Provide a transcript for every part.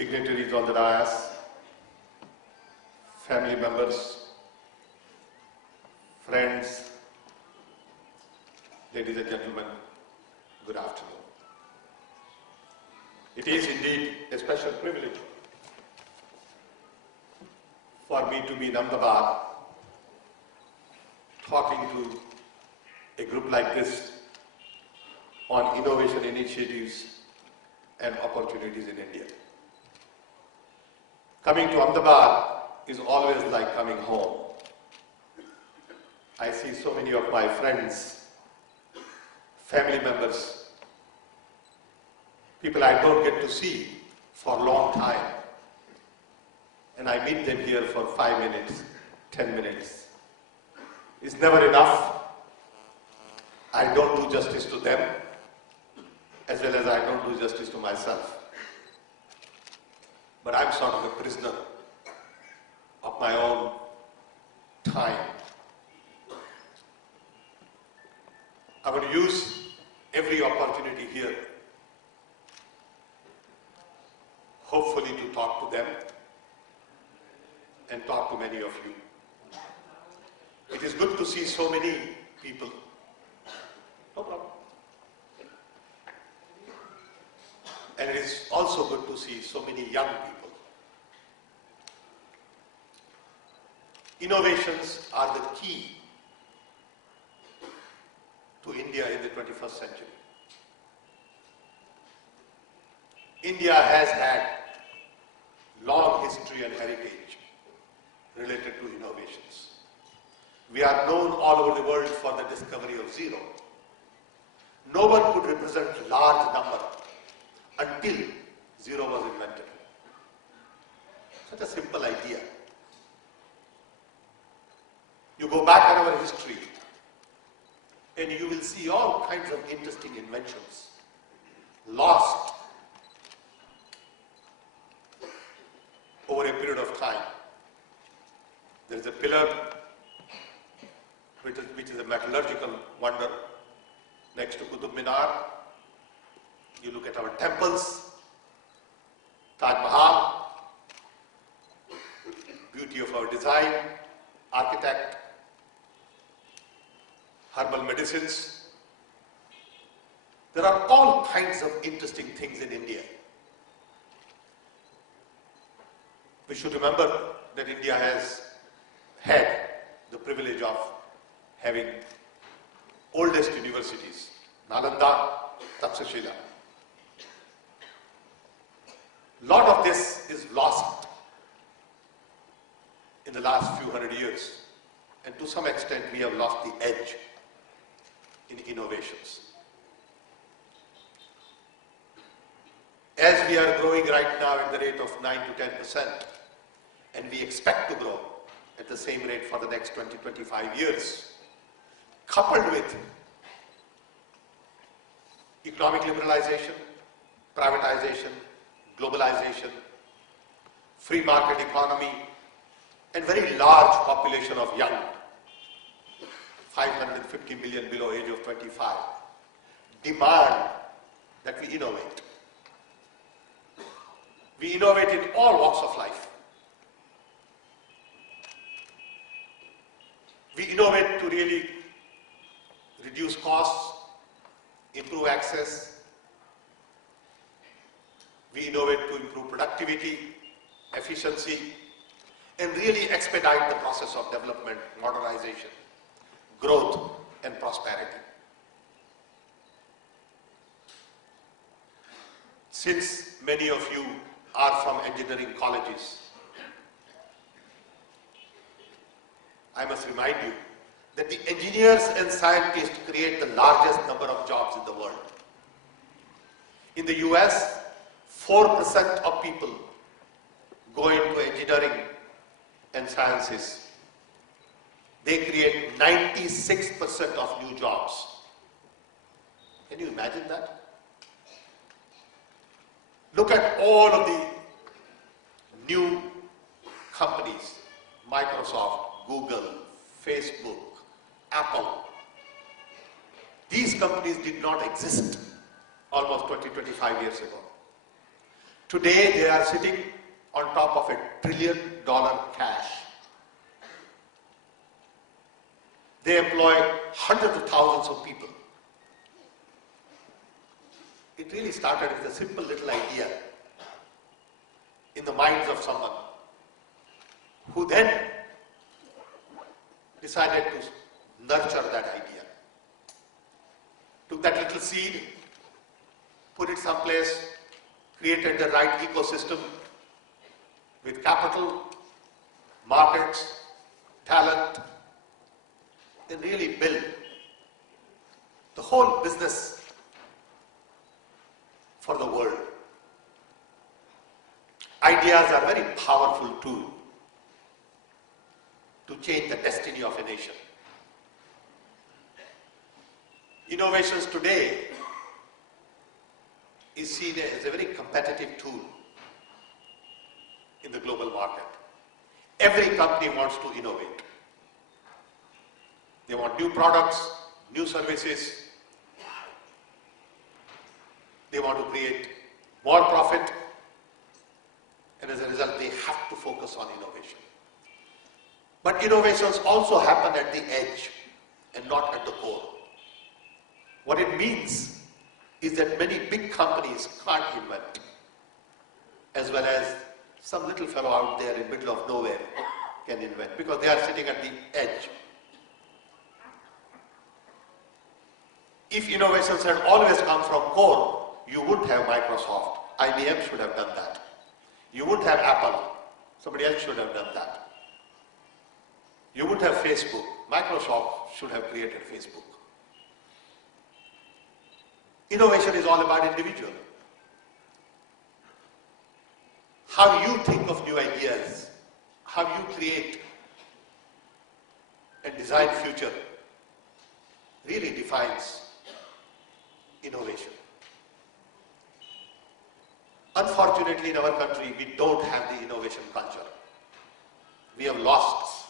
dignitaries on the dais, family members, friends, ladies and gentlemen, good afternoon. It is indeed a special privilege for me to be in Ahmedabad talking to a group like this on innovation initiatives and opportunities in India. Coming to Ahmedabad is always like coming home. I see so many of my friends, family members, people I don't get to see for a long time, and I meet them here for 5 minutes, 10 minutes. It's never enough. I don't do justice to them, as well as I don't do justice to myself. But I'm sort of a prisoner of my own time. I would use every opportunity here, hopefully to talk to them and talk to many of you. It is good to see so many people. No problem. And it is also good to see so many young people. Innovations are the key to India in the 21st century. India has had long history and heritage related to innovations. We are known all over the world for the discovery of zero. No one could represent large number until zero was invented. Such a simple idea. You go back in our history and you will see all kinds of interesting inventions lost over a period of time. There is a pillar which is a metallurgical wonder next to Qutub Minar. You look at our temples, Taj Mahal, beauty of our design, architect, herbal medicines. There are all kinds of interesting things in India. We should remember that India has had the privilege of having oldest universities, Nalanda, Takshashila. Lot of this is lost in the last few hundred years, and to some extent we have lost the edge in innovations. As we are growing right now at the rate of 9 to 10%, and we expect to grow at the same rate for the next 20-25 years, coupled with economic liberalization, privatization, globalization, free market economy, and very large population of young, 550 million below age of 25, demand that we innovate. We innovate in all walks of life. We innovate to really reduce costs, improve access. We innovate to improve productivity, efficiency, and really expedite the process of development, modernization, growth, and prosperity. Since many of you are from engineering colleges, I must remind you that the engineers and scientists create the largest number of jobs in the world. In the US, 4% of people go into engineering and sciences. They create 96% of new jobs. Can you imagine that? Look at all of the new companies, Microsoft, Google, Facebook, Apple. These companies did not exist almost 20-25 years ago. Today they are sitting on top of $1 trillion cash. They employ hundreds of thousands of people. It really started with a simple little idea in the minds of someone who then decided to nurture that idea. Took that little seed, put it someplace, created the right ecosystem with capital, markets, talent, and really build the whole business for the world. Ideas are a very powerful tool to change the destiny of a nation. Innovations today is seen as a very competitive tool in the global market. Every company wants to innovate. They want new products, new services. They want to create more profit, and as a result, they have to focus on innovation. But innovations also happen at the edge and not at the core. What it means is that many big companies can't invent, as well as some little fellow out there in the middle of nowhere can invent, because they are sitting at the edge. If innovations had always come from core, you wouldn't have Microsoft. IBM should have done that. You wouldn't have Apple. Somebody else should have done that. You wouldn't have Facebook. Microsoft should have created Facebook. Innovation is all about individual. How you think of new ideas, how you create and design future really defines innovation. Unfortunately, in our country, we don't have the innovation culture. We have lost,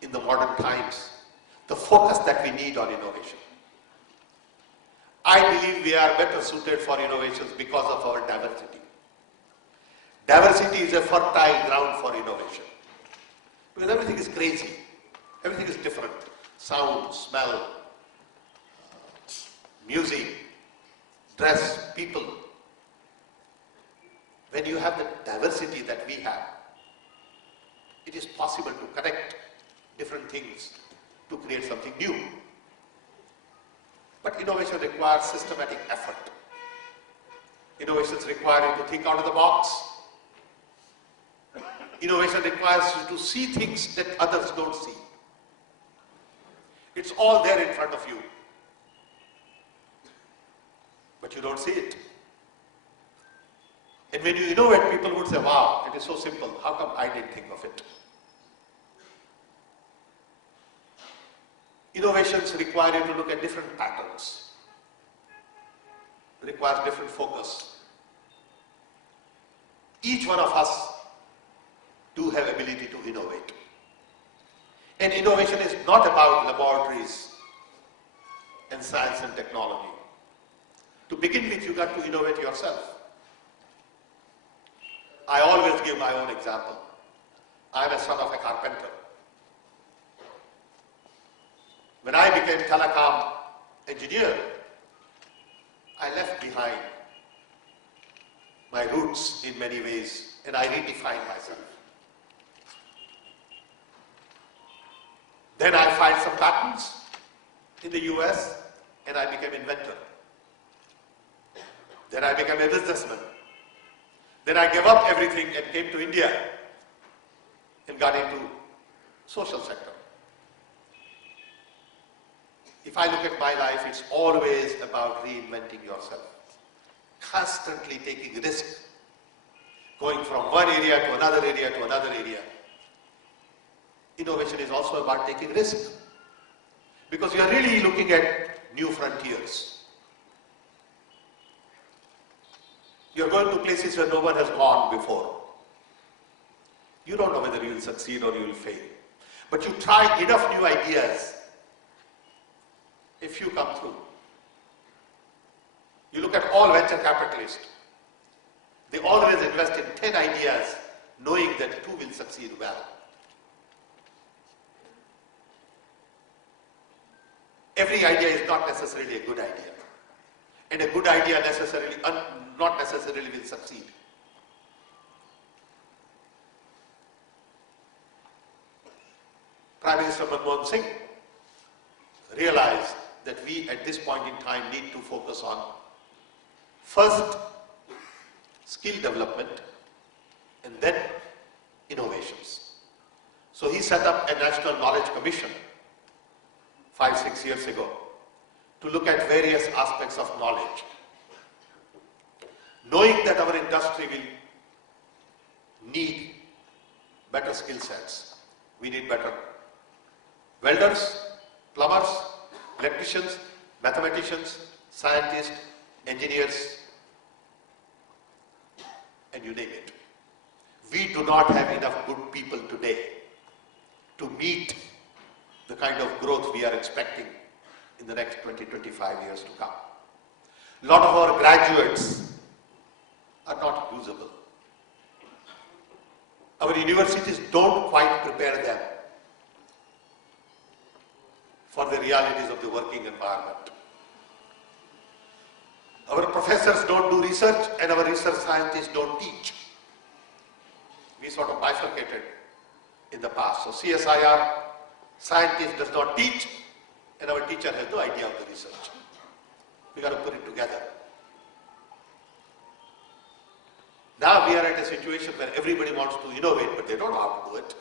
in the modern times, the focus that we need on innovation. I believe we are better suited for innovations because of our diversity. Diversity is a fertile ground for innovation. Because everything is crazy. Everything is different. Sound, smell, music, dress, people. When you have the diversity that we have, it is possible to connect different things to create something new. But innovation requires systematic effort. Innovations require you to think out of the box. Innovation requires you to see things that others don't see. It's all there in front of you, but you don't see it. And when you innovate, people would say, wow, it is so simple. How come I didn't think of it? Innovations require you to look at different patterns. It requires different focus. Each one of us do have ability to innovate. And innovation is not about laboratories and science and technology. To begin with, you got to innovate yourself. I always give my own example. I am a son of a carpenter. When I became telecom engineer, I left behind my roots in many ways, and I redefined myself. Then I filed some patents in the US, and I became inventor. Then I became a businessman. Then I gave up everything and came to India and got into social sector. If I look at my life, it's always about reinventing yourself, constantly taking risk, going from one area to another area to another area. Innovation is also about taking risk, because you are really looking at new frontiers. You are going to places where no one has gone before. You don't know whether you will succeed or you will fail, but you try enough new ideas. A few come through. You look at all venture capitalists. They always invest in 10 ideas, knowing that 2 will succeed well. Every idea is not necessarily a good idea. And a good idea not necessarily will succeed. Prime Minister Manmohan Singh realized that we at this point in time need to focus on first skill development and then innovations. So he set up a National Knowledge Commission 5-6 years ago to look at various aspects of knowledge. Knowing that our industry will need better skill sets. We need better welders, plumbers, electricians, mathematicians, scientists, engineers, and you name it. We do not have enough good people today to meet the kind of growth we are expecting in the next 20-25 years to come. A lot of our graduates are not usable. Our universities don't quite prepare them for the realities of the working environment. Our professors don't do research and our research scientists don't teach. We sort of bifurcated in the past. So CSIR scientist does not teach and our teacher has no idea of the research. We got to put it together. Now we are at a situation where everybody wants to innovate, but they don't know how to do it.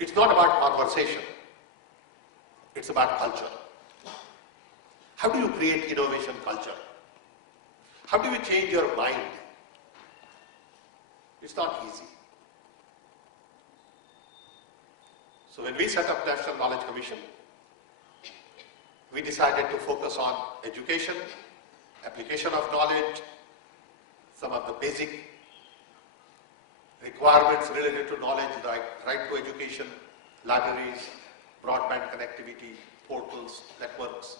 It's not about conversation. It's about culture. How do you create innovation culture? How do you change your mind? It's not easy. So when we set up National Knowledge Commission, we decided to focus on education, application of knowledge, some of the basic requirements related to knowledge like right to education, libraries, broadband connectivity, portals, networks,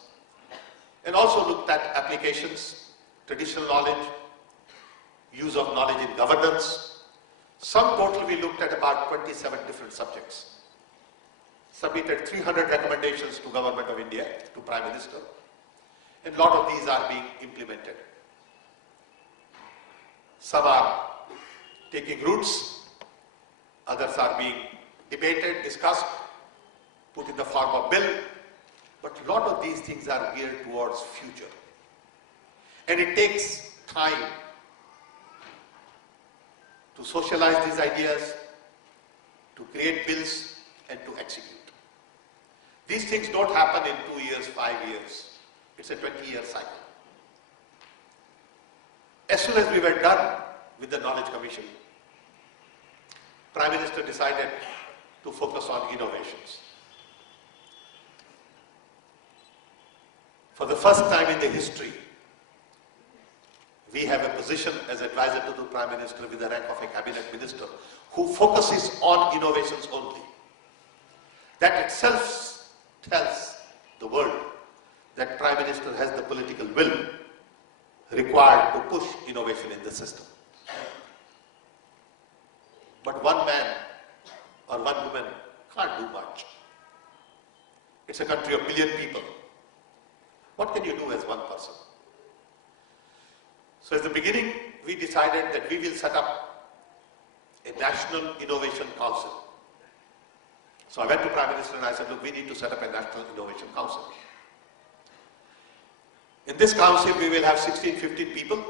and also looked at applications, traditional knowledge, use of knowledge in governance. Sum total we looked at about 27 different subjects. Submitted 300 recommendations to Government of India, to Prime Minister, and a lot of these are being implemented. Some are taking roots, others are being debated, discussed, put in the form of bill, but a lot of these things are geared towards future. And it takes time to socialize these ideas, to create bills, and to execute. These things don't happen in 2 years, 5 years. It's a 20-year cycle. As soon as we were done with the Knowledge Commission, Prime Minister decided to focus on innovations. For the first time in the history, we have a position as advisor to the Prime Minister with the rank of a cabinet minister who focuses on innovations only. That itself tells the world that Prime Minister has the political will required to push innovation in the system. But one man or one woman can't do much. It's a country of a billion people. What can you do as one person? So at the beginning, we decided that we will set up a National Innovation Council. So I went to Prime Minister and I said, look, we need to set up a National Innovation Council. In this council, we will have 16-15 people.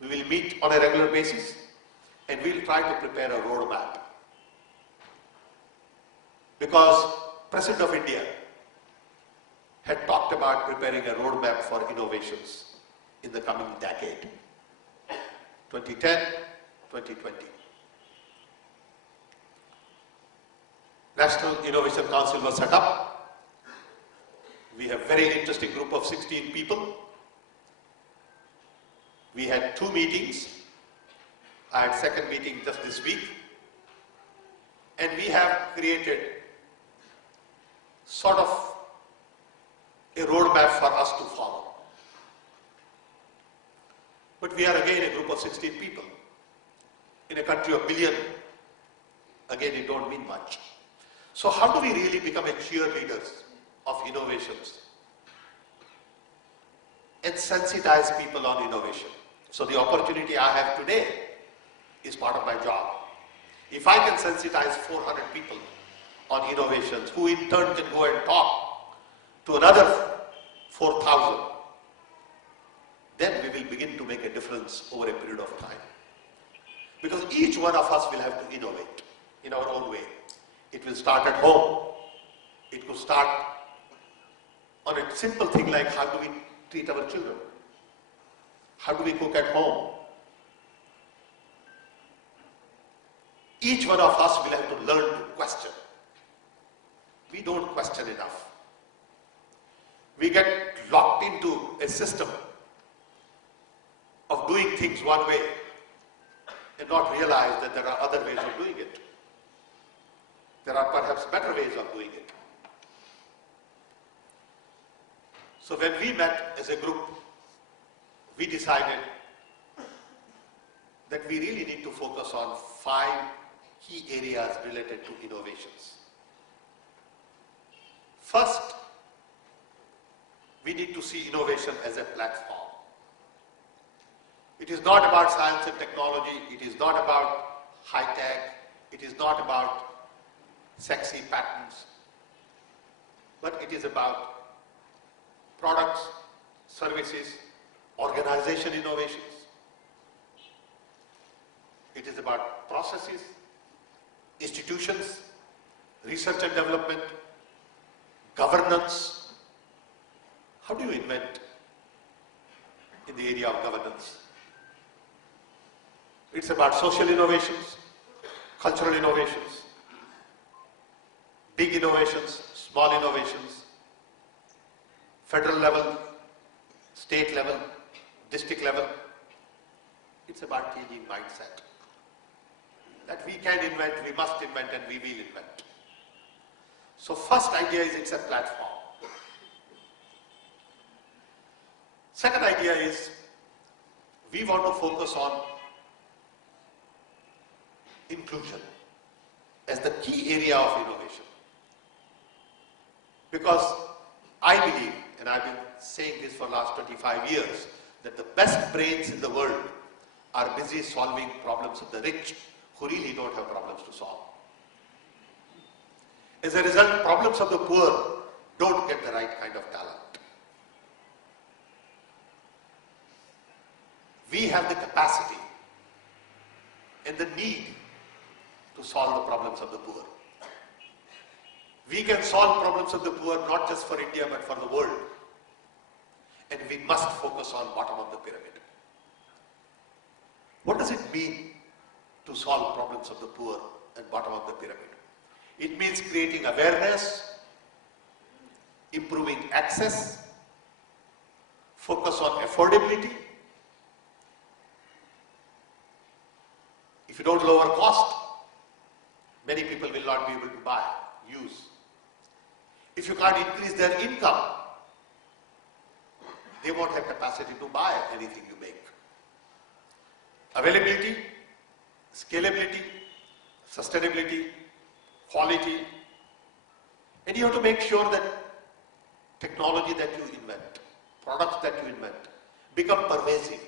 We will meet on a regular basis and we will try to prepare a roadmap. Because President of India had talked about preparing a roadmap for innovations in the coming decade, 2010, 2020. National Innovation Council was set up. We have a very interesting group of 16 people. We had 2 meetings. I had second meeting just this week. And we have created sort of a roadmap for us to follow. But we are again a group of 16 people. In a country of billion, again it don't mean much. So how do we really become a cheerleaders of innovations and sensitize people on innovation? So the opportunity I have today is part of my job. If I can sensitize 400 people on innovations, who in turn can go and talk to another 4,000, then we will begin to make a difference over a period of time. Because each one of us will have to innovate in our own way. It will start at home. It could start on a simple thing like how do we treat our children? How do we cook at home? Each one of us will have to learn to question. We don't question enough. We get locked into a system of doing things one way and not realize that there are other ways of doing it. There are perhaps better ways of doing it. So when we met as a group, we decided that we really need to focus on 5 key areas related to innovations. First, we need to see innovation as a platform. It is not about science and technology, it is not about high tech, it is not about sexy patents, but it is about products, services, organization innovations. It is about processes, institutions, research and development, governance. How do you invent in the area of governance? It's about social innovations, cultural innovations, big innovations, small innovations, federal level, state level, district level. It's about changing mindset. That we can invent, we must invent, and we will invent. So first idea is it's a platform. Second idea is we want to focus on inclusion as the key area of innovation. Because I believe, and I've been saying this for the last 25 years, that the best brains in the world are busy solving problems of the rich who really don't have problems to solve. As a result, problems of the poor don't get the right kind of talent. We have the capacity and the need to solve the problems of the poor. We can solve problems of the poor not just for India but for the world. And we must focus on bottom of the pyramid. What does it mean to solve problems of the poor and bottom of the pyramid? It means creating awareness, improving access, focus on affordability. If you don't lower cost, many people will not be able to buy, use. If you can't increase their income, they won't have capacity to buy anything you make. Availability, scalability, sustainability, quality, and you have to make sure that technology that you invent, products that you invent, become pervasive.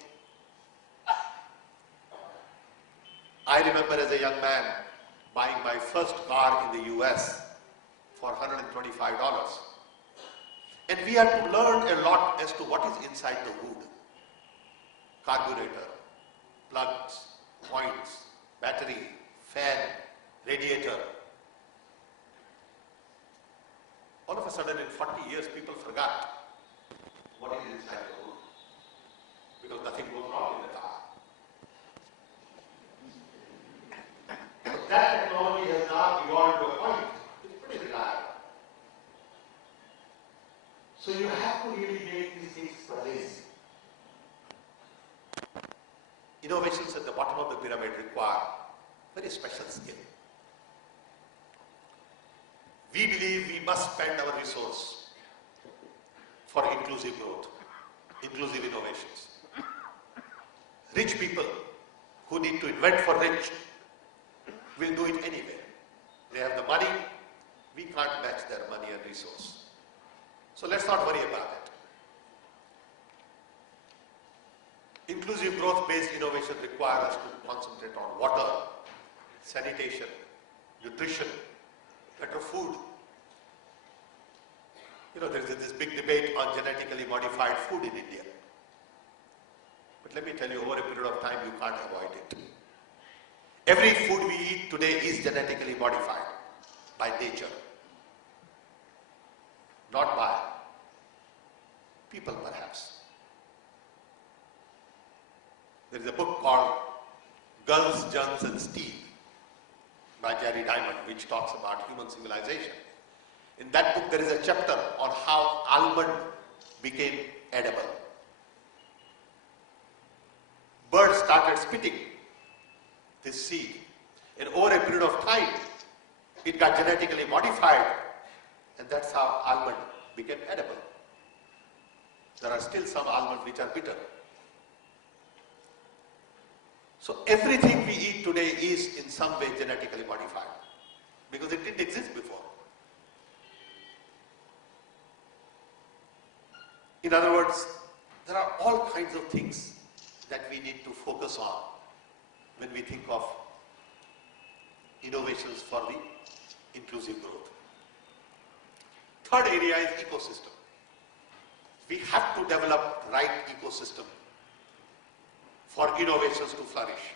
I remember as a young man buying my first car in the US for $125. And we had to learn a lot as to what is inside the hood. Carburetor, plugs, points, battery, fan, radiator. All of a sudden in 40 years people forgot what is inside the hood because nothing goes wrong in the car. But that technology has now evolved to a point it's pretty reliable. So you have to really make these things pervasive. Innovations at the bottom of the pyramid require very special skill. We believe we must spend our resource for inclusive growth, inclusive innovations. Rich people who need to invent for rich will do it anyway. They have the money, we can't match their money and resource. So let's not worry about it. Inclusive growth-based innovation requires us to concentrate on water, sanitation, nutrition, better food. You know, there is this big debate on genetically modified food in India. But let me tell you, over a period of time, you can't avoid it. Every food we eat today is genetically modified by nature, not by people perhaps. There is a book called Guns, Germs and Steel by Jerry Diamond, which talks about human civilization. In that book, there is a chapter on how almond became edible. Birds started spitting this seed, and over a period of time, it got genetically modified, and that's how almond became edible. There are still some almonds which are bitter. So everything we eat today is in some way genetically modified, because it didn't exist before. In other words, there are all kinds of things that we need to focus on when we think of innovations for the inclusive growth. Third area is ecosystem. We have to develop the right ecosystem for innovations to flourish.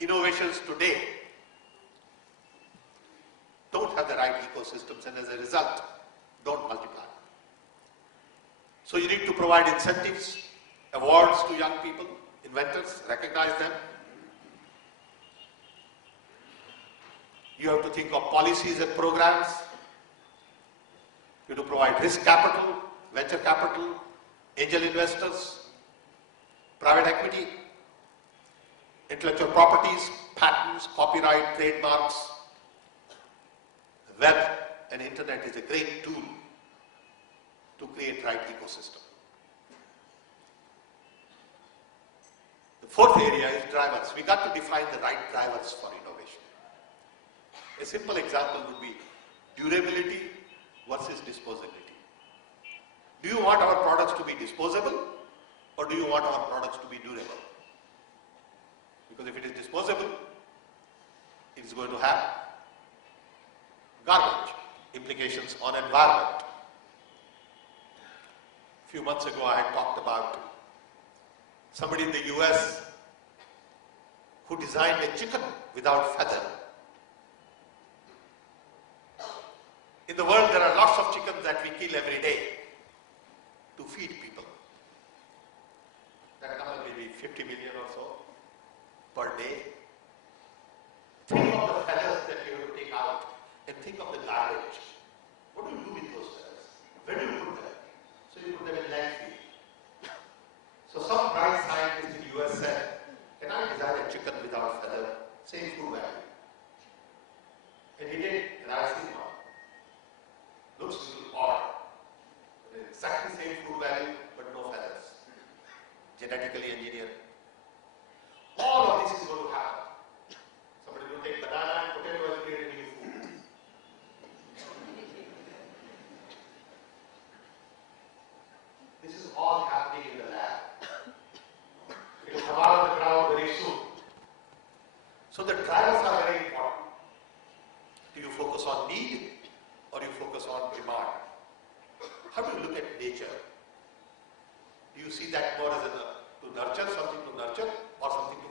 Innovations today don't have the right ecosystems, and as a result, don't multiply. So you need to provide incentives, awards to young people, inventors, recognize them. You have to think of policies and programs. You have to provide risk capital, venture capital, angel investors, private equity, intellectual properties, patents, copyright, trademarks. The web and internet is a great tool to create right ecosystem. The fourth area is drivers. We got to define the right drivers for innovation. A simple example would be durability versus disposability. Do you want our products to be disposable, or do you want our products to be durable? Because if it is disposable, it is going to have garbage implications on environment. A few months ago, I had talked about somebody in the US who designed a chicken without feather. In the world, there are lots of chickens that we kill every day to feed people. That number may be 50 million or so per day. Think of the feathers that you have to take out, and think of the garbage. What do you do with those feathers? Where do you put them? So you put them in landfill. So some bright scientist in the US said, can I design a chicken without feather? Same food value. And he did, and I've seen one. Looks a little odd. Exactly same food value, but no feathers. Genetically engineered. All of this is going to happen. Somebody will take banana and potato and create a new food. This is all happening in the lab. It will come out on the ground very soon. So the drivers are very important. Do you focus on need, or you focus on demand? How do you look at nature? Do you see that more as to nurture, something to nurture, or something to